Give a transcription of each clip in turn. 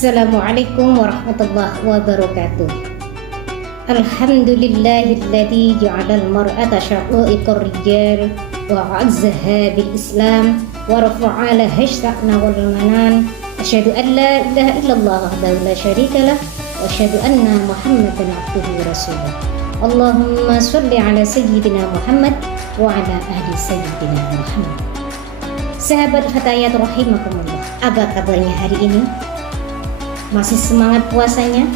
Assalamualaikum warahmatullahi wabarakatuh. Alhamdulillahilladzi ja'alal mar'ata syaqaiqar rijal wa 'azzaha bil Islam wa rafa'a laha sya'na wal manan. Asyhadu an la ilaha illallah wahdahu la syarika lah wa asyhadu anna Muhammadan abduhu wa rasuluh. Allahumma shalli ala sayyidina Muhammad wa ala ahli sayyidina Muhammad. Sahabat Fatayat rahimakumullah, apa kabarnya hari ini? Masih semangat puasanya?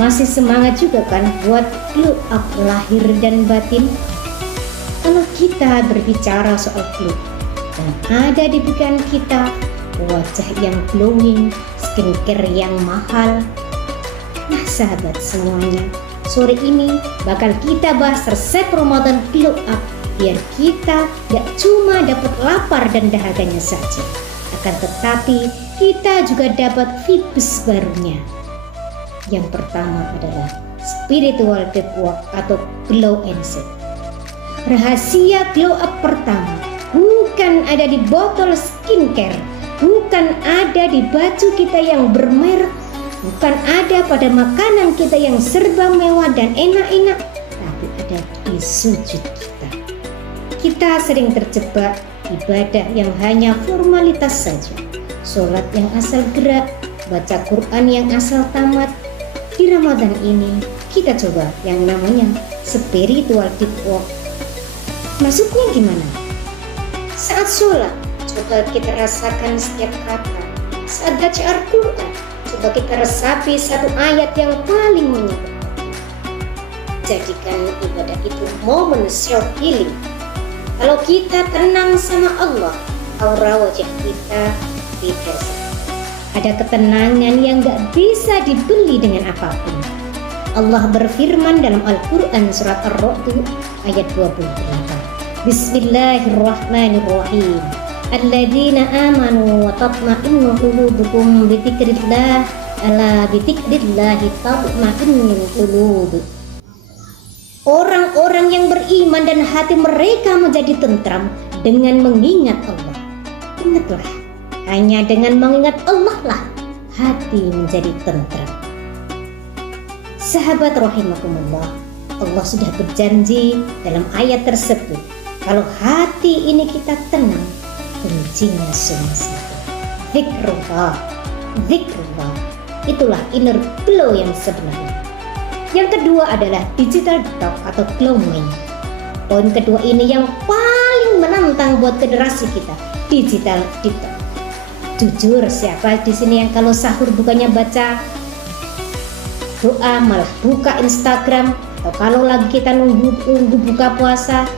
Masih semangat juga kan buat glow up lahir dan batin? Kalau kita berbicara soal glow, dan ada di pikiran kita wajah yang glowing, skincare yang mahal. Nah sahabat semuanya, sore ini bakal kita bahas resep Ramadan glow up, biar kita gak cuma dapat lapar dan dahaganya saja, akan tetapi kita juga dapat vibes barunya. Yang pertama adalah spiritual deep work atau glow and set. Rahasia glow up pertama bukan ada di botol skincare, bukan ada di baju kita yang bermerek, bukan ada pada makanan kita yang serba mewah dan enak-enak, tapi ada di sujud kita. Kita sering terjebak ibadah yang hanya formalitas saja, sholat yang asal gerak, baca Quran yang asal tamat. Di Ramadan ini kita coba yang namanya spiritual deep work. Maksudnya gimana? Saat sholat, coba kita rasakan setiap kata. Saat baca Al-Quran, coba kita resapi satu ayat yang paling menyentuh. Jadikan ibadah itu momen self healing. Kalau kita tenang sama Allah, aura wajah kita beda. Ada ketenangan yang gak bisa dibeli dengan apapun. Allah berfirman dalam Al-Quran surat Ar-Ra'd ayat 28. Bismillahirrahmanirrahim. Alladzina amanu wa tatma'innu qulubuhum bi dzikrillah, ala bi dzikrillah tatma'innul qulub. Orang-orang yang beriman dan hati mereka menjadi tentram dengan mengingat Allah. Ingatlah, hanya dengan mengingat Allah lah hati menjadi tentram. Sahabat rahimakumullah, Allah sudah berjanji dalam ayat tersebut, kalau hati ini kita tenang, kuncinya cuma satu, zikrullah. Zikrullah, itulah inner glow yang sebenarnya. Yang kedua adalah digital detox atau glow mind. Poin kedua ini yang paling menantang buat generasi kita, digital detox. Jujur, siapa di sini yang kalau sahur bukannya baca doa malah buka Instagram, atau kalau lagi kita nunggu buka puasa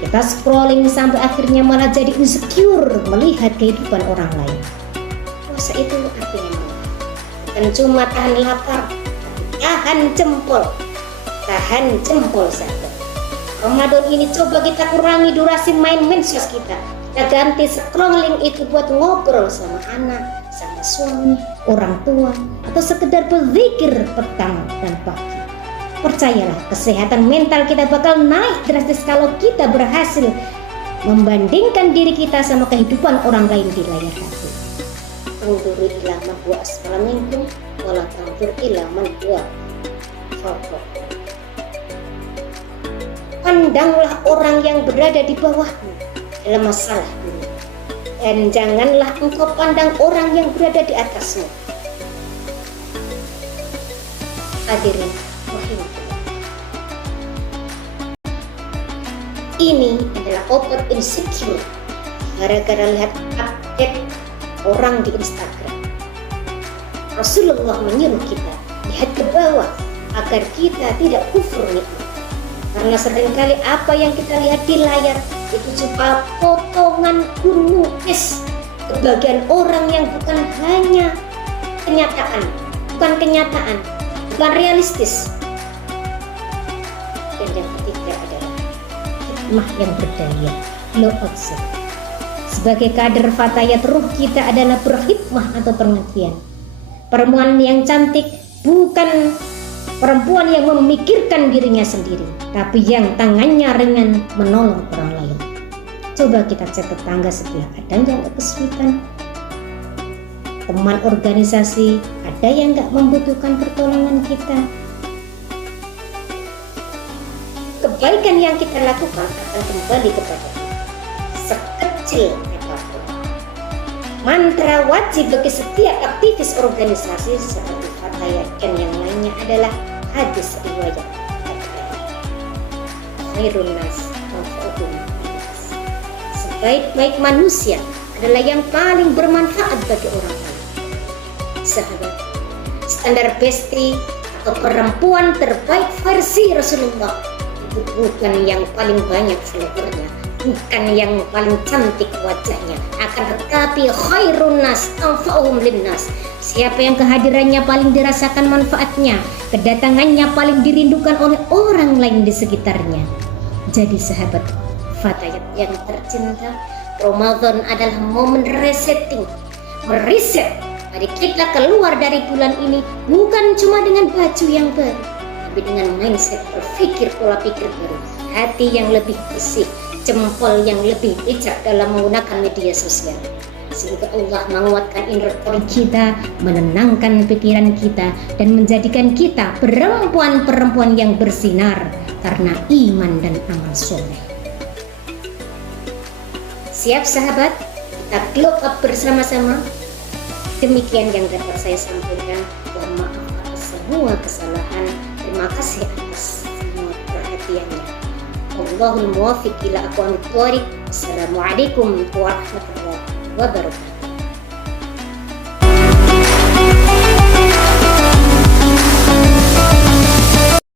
kita scrolling sampai akhirnya malah jadi insecure melihat kehidupan orang lain. Puasa itu artinya bukan cuma tahan lapar, tahan jempol saja. Ramadan ini coba kita kurangi durasi main medsos kita ganti scrolling itu buat ngobrol sama anak, sama suami, orang tua, atau sekedar berzikir petang dan pagi. Percayalah, kesehatan mental kita bakal naik drastis kalau kita berhasil membandingkan diri kita sama kehidupan orang lain di layar HP. Tunggu ila man huwa asfala minkum wala tanzur ila man huwa fawqakum. Pandanglah orang yang berada di bawahmu dalam masalah dunia, dan janganlah engkau pandang orang yang berada di atasmu. Hadirin rahimahullah, ini adalah obat insecure gara-gara lihat update orang di Instagram. Rasulullah menyuruh kita lihat ke bawah agar kita tidak kufur nikmat. Karena seringkali apa yang kita lihat di layar itu cuma potongan gunung es kebahagiaan orang yang bukan hanya kenyataan, bukan realistis. Dan yang ketiga adalah hikmah yang berdaya, glow outside. Sebagai kader Fatayat, ruh kita adalah berhikmah atau pengertian. Perempuan yang cantik bukan perempuan yang memikirkan dirinya sendiri, tapi yang tangannya ringan menolong orang lain. Coba kita cek tetangga sebelah, ada nggak kesulitan? teman organisasi, ada yang nggak membutuhkan pertolongan kita. Kebaikan yang kita lakukan akan kembali kepada kita, sekecil apapun. Mantra wajib bagi setiap aktivis organisasi seperti fatayatkan yang lainnya adalah hadis riwayat khairun nas manfa'uhum linnas. Sebaik-baik manusia adalah yang paling bermanfaat bagi orang lain. Sahabat, standar bestri atau perempuan terbaik versi Rasulullah itu bukan yang paling banyak followernya, bukan yang paling cantik wajahnya, akan tetapi khairun nas anfa'uhum linnas. Siapa yang kehadirannya paling dirasakan manfaatnya, kedatangannya paling dirindukan oleh orang lain di sekitarnya. Jadi sahabat fatayat yang tercinta, Ramadan adalah momen resetting, mereset. Mari kita keluar dari bulan ini bukan cuma dengan baju yang baru, tapi dengan mindset berpikir, pola pikir baru, hati yang lebih bersih, jempol yang lebih bijak dalam menggunakan media sosial. Semoga Allah menguatkan inner core kita, menenangkan pikiran kita, dan menjadikan kita perempuan-perempuan yang bersinar karena iman dan amal soleh. Siap sahabat, kita glow up bersama-sama. Demikian yang dapat saya sampaikan. Mohon maaf atas semua kesalahan. Terima kasih atas semua perhatiannya. Wallahul muwaffiq ila aqwamit thoriq. Assalamualaikum warahmatullahi wabarakatuh.